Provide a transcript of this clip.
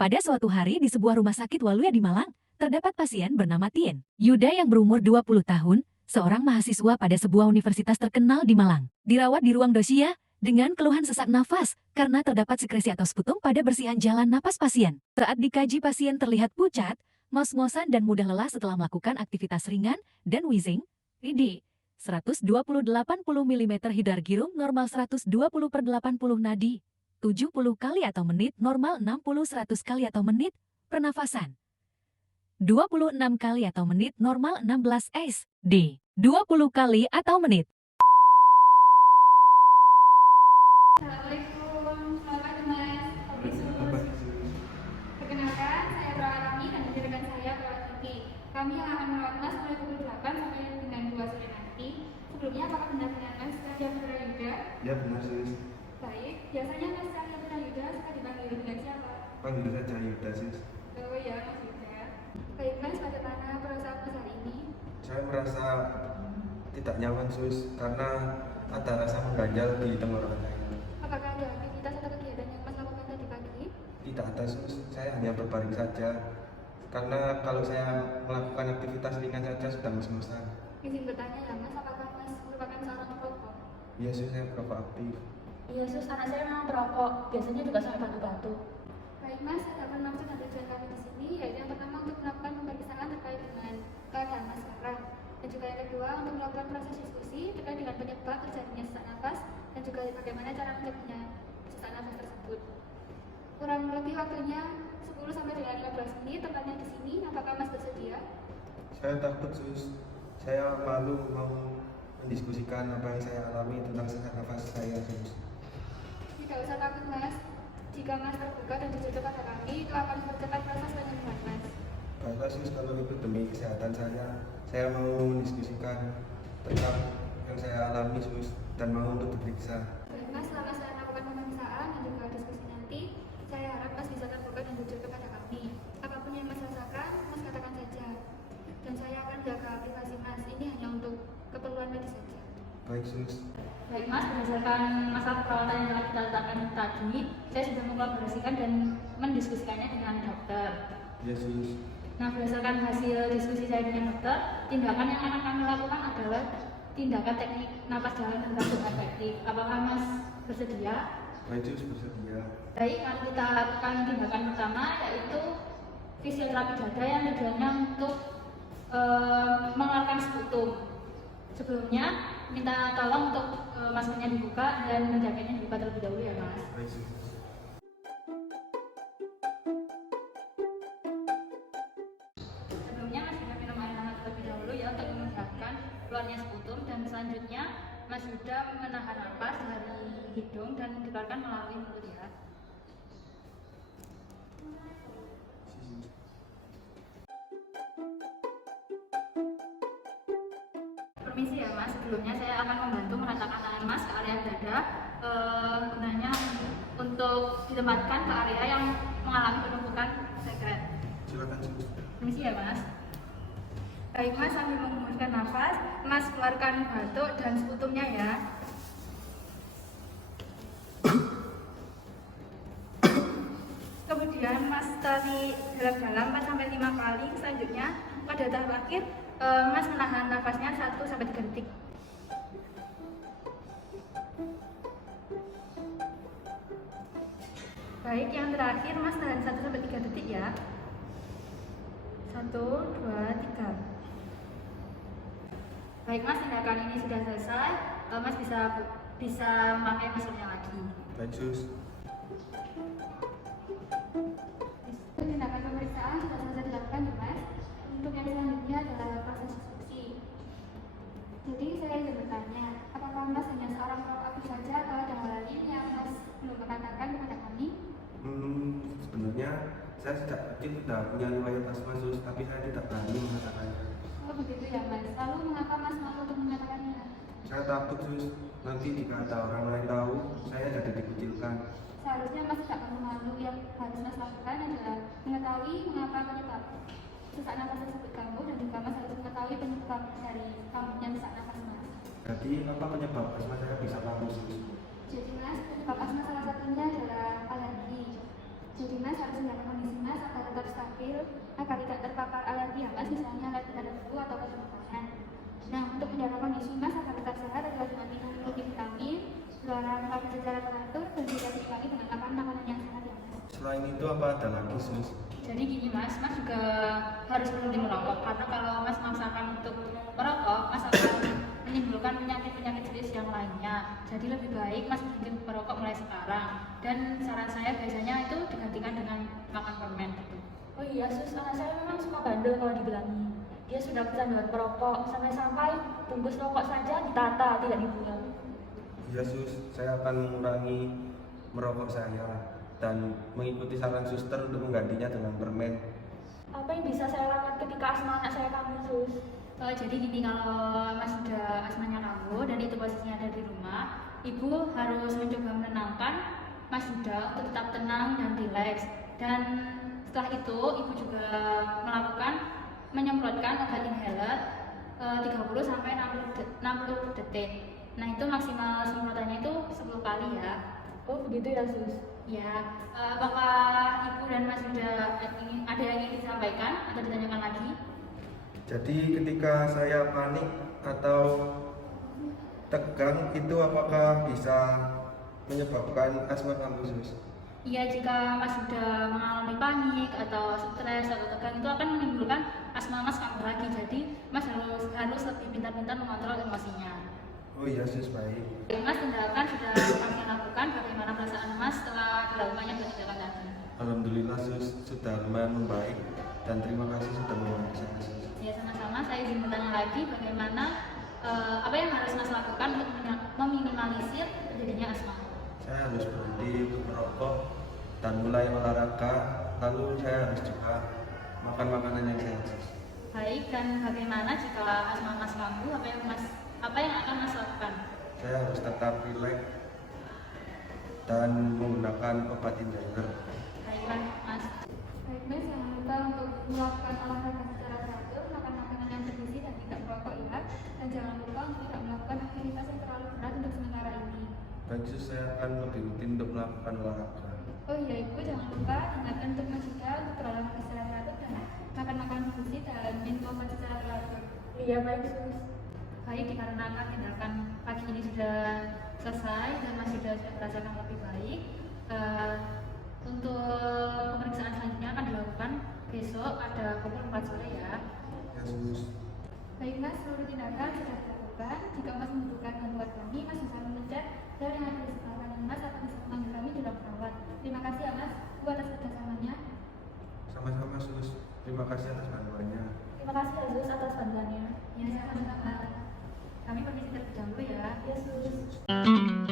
Pada suatu hari di sebuah rumah sakit Waluya di Malang, terdapat pasien bernama Tien Yuda yang berumur 20 tahun, seorang mahasiswa pada sebuah universitas terkenal di Malang. Dirawat di ruang dosia dengan keluhan sesak nafas karena terdapat sekresi atau sputum pada bersihan jalan napas pasien. Saat dikaji, pasien terlihat pucat, ngos-ngosan dan mudah lelah setelah melakukan aktivitas ringan dan wheezing. ID 120/80 mm hidargirum normal 120/80 nadi. 70 kali atau menit, normal 60/100 kali atau menit, pernafasan 26 kali atau menit, normal 16 SD, 20 kali atau menit. Assalamualaikum, selamat pagi Mas. Perkenalkan, saya Perawat Rami dan ini rekan saya Perawat Kiki. Kami yang akan merawat Mas mulai pukul 8 sampai dengan 2 sore nanti. Sebelumnya, apakah benar dengan Mas Cahya Putra Yuda? Ya benar sis. Baik, biasanya Mas Cahya Putra Yuda suka dipanggil dengan siapa? Panggil saja Yuda sis. Oh ya, Mas Yuda. Baik Mas, bagaimana perasaan Mas hari ini? Saya merasa tidak nyaman sus karena ada rasa mengganjal di tenggorokan saya. Apakah ada aktivitas atau kegiatan yang Mas lakukan tadi pagi? Tidak ada sus, saya hanya berbaring saja. Karena kalau saya melakukan aktivitas ringan saja sudah ngos-ngosan. Izin bertanya ya Mas, apakah Mas merupakan seorang perokok? Iya sus, saya perokok aktif. Iya sus, anak saya memang perokok, biasanya juga sampai batuk-batuk. Baik Mas, ada 6 dan tujuan kami di sini, yaitu yang pertama untuk melakukan pemeriksaan terkait dengan keadaan Mas sekarang, dan juga yang kedua untuk melakukan proses diskusi terkait dengan penyebab terjadinya sesak nafas dan juga bagaimana cara mencegahnya sesak nafas tersebut. Kurang lebih waktunya 10 sampai dengan 15 menit tepatnya di sini. Apakah Mas bersedia? Saya takut sus, saya malu mau mendiskusikan apa yang saya alami tentang sesak nafas saya sus. Tidak usah takut Mas. Jika Mas terbuka dan jujur kepada kami, itu akan mempercepat proses penyembuhan Mas. Baiklah sus, kalau itu demi kesehatan saya mau mendiskusikan tentang yang saya alami sus dan mau untuk diperiksa. Baik Mas, selama saya melakukan pemeriksaan dan juga diskusi nanti, saya harap Mas bisa terbuka dan jujur kepada kami. Apapun yang Mas rasakan, Mas katakan saja. Dan saya akan jaga privasi Mas. Ini hanya untuk keperluan medis saja. Baik sus. Baik Mas, berdasarkan masalah perawatan yang telah kita letakkan tadi, saya sudah mengkolaborasikan dan mendiskusikannya dengan dokter. Ya sus. Nah, berdasarkan hasil diskusi saya dengan dokter, tindakan yang akan kami lakukan adalah tindakan teknik napas dalam dan tabung efektif. Apakah Mas bersedia? Baik sus, bersedia. Baik, mari kita lakukan tindakan pertama, yaitu fisioterapi dada yang tujuannya untuk mengeluarkan sputum. Sebelumnya, minta tolong untuk maskernya dibuka dan jaketnya dibuka terlebih dahulu ya Mas. Baik sus. Sebelumnya Mas bisa minum air hangat terlebih dahulu ya untuk memudahkan keluarnya sputum, dan selanjutnya Mas Yuda menahan napas dari hidung dan dikeluarkan melalui mulut ya. Permisi ya Mas, sebelumnya saya akan membantu meratakan tangan Mas ke area dada, gunanya untuk ditempatkan ke area yang mengalami penumpukan sekret. Silakan sus. Permisi ya Mas. Baik Mas, sambil menghembuskan nafas, Mas keluarkan batuk dan sputumnya ya. Kemudian Mas tarik dalam-dalam 4-5 kali. Selanjutnya pada tahap akhir Mas menahan nafasnya 1-3 detik. Baik, yang terakhir Mas tahan 1-3 detik ya. 1, 2, 3. Baik Mas, tindakan ini sudah selesai. Mas bisa memakai maskernya lagi. Baik sus. Tindakan pemeriksaan sudah selesai dilakukan ya Mas. Untuk yang selanjutnya adalah proses diskusi. Jadi saya ingin bertanya, apakah Mas hanya seorang perokok aktif saja atau ada hal lain yang Mas belum mengatakan kepada kami? Sebenarnya saya sejak kecil sudah punya riwayat asma sus, tapi saya tidak berani mengatakannya. Oh begitu ya Mas. Lalu mengapa Mas malu untuk mengatakannya? Saya takut sus, nanti jika ada orang lain tahu, saya jadi dikucilkan. Seharusnya Mas tidak perlu malu. Yang harus Mas lakukan adalah mengetahui mengapa penyebab sesak nafas tersebut kambuh, dan juga Mas harus mengetahui penyebab dari kambuhnya sesak nafas Mas. Jadi apa penyebab asma saya bisa kambuh sus? Jadi Mas, penyebab asma salah satunya adalah alergi. Jadi Mas harus menjaga kondisi Mas agar tetap stabil, agar tidak terpapar alergi Mas, misalnya alergi terhadap flu atau kesemutan. Nah, untuk menjaga kondisi Mas agar tetap sehat adalah dengan minum multivitamin, olahraga secara teratur, dan tidak diimbangi dengan makan makanan yang sehat ya Mas. Selain itu apa ada lagi sus? Jadi gini Mas juga harus berhenti merokok karena kalau Mas memaksakan untuk merokok, Mas akan menimbulkan penyakit-penyakit serius yang lainnya. Jadi lebih baik Mas berhenti merokok mulai sekarang. Dan saran saya biasanya itu digantikan dengan makan permen gitu. Oh iya sus, anak saya memang suka bandel kalau dibilangi. Dia sudah kecanduan merokok, sampai-sampai bungkus rokok saja ditata, tidak dibuang. Iya sus, saya akan mengurangi merokok saya dan mengikuti saran suster untuk menggantinya dengan permen. Apa yang bisa saya lakukan ketika asma anak saya kambuh sus? Jadi gini, kalau Mas sudah asmanya kambuh dan itu posisinya ada di rumah, Ibu harus mencoba menenangkan Mas Yuda untuk tetap tenang dan rileks. Dan setelah itu Ibu juga melakukan menyemprotkan obat inhaler 30 sampai 60 detik. Nah, itu maksimal semprotannya itu 10 kali ya. Oh begitu ya sus? Ya, apakah Ibu dan Mas Yuda ada yang ingin disampaikan atau ditanyakan lagi? Jadi ketika saya panik atau tegang itu apakah bisa menyebabkan asma kambuh sus? Iya, jika Mas sudah mengalami panik atau stres atau tegang itu akan menimbulkan asma Mas kambuh lagi. Jadi Mas harus lebih pintar-pintar mengontrol emosinya. Oh iya sus, baik. Mas tindakan sudah kami lakukan. Bagaimana perasaan Mas setelah dilakukannya tindakan tadi? Alhamdulillah sus, sudah lumayan membaik dan terima kasih sudah menolong saya sus. Ya, sama-sama. Saya izin bertanya lagi, bagaimana apa yang harus Mas lakukan untuk meminimalisir terjadinya asma? Saya harus berhenti untuk merokok dan mulai olahraga, lalu saya harus juga makan makanan yang sehat sus. Baik, dan bagaimana jika asma Mas kambuh? Apa yang akan Mas lakukan? Saya harus tetap rileks dan menggunakan obat inhaler. Baiklah, Mas. Baik Mas, jangan lupa untuk melakukan olahraga secara teratur, makan makanan yang bergizi dan tidak merokok ya. Dan jangan lupa untuk tidak melakukan aktivitas yang terlalu berat untuk sementara ini. Baik sus, saya akan lebih rutin untuk melakukan olahraga. Oh iya Ibu, jangan lupa ingatkan untuk Mas Yuda untuk berolahraga secara teratur dan makan makanan bergizi dan minum obat secara teratur. Iya baik sus. Baik, dikarenakan tindakan pagi ini sudah selesai dan Mas sudah merasakan lebih baik. Untuk pemeriksaan selanjutnya akan dilakukan besok pada pukul 4 sore ya. Ya sus. Baik Mas, seluruh tindakan sudah dilakukan. Jika Mas membutuhkan bantuan kami, Mas bisa memencet bel yang ada di sebelah kanan Mas atau bisa memanggil kami di ruang perawat. Terima kasih ya Mas, buat atas kerjasamanya. Sama-sama sus, terima kasih atas bantuannya. Terima kasih ya sus atas bantuannya. Ya, sama-sama. Kami permisi terlebih dahulu ya. Ya sus.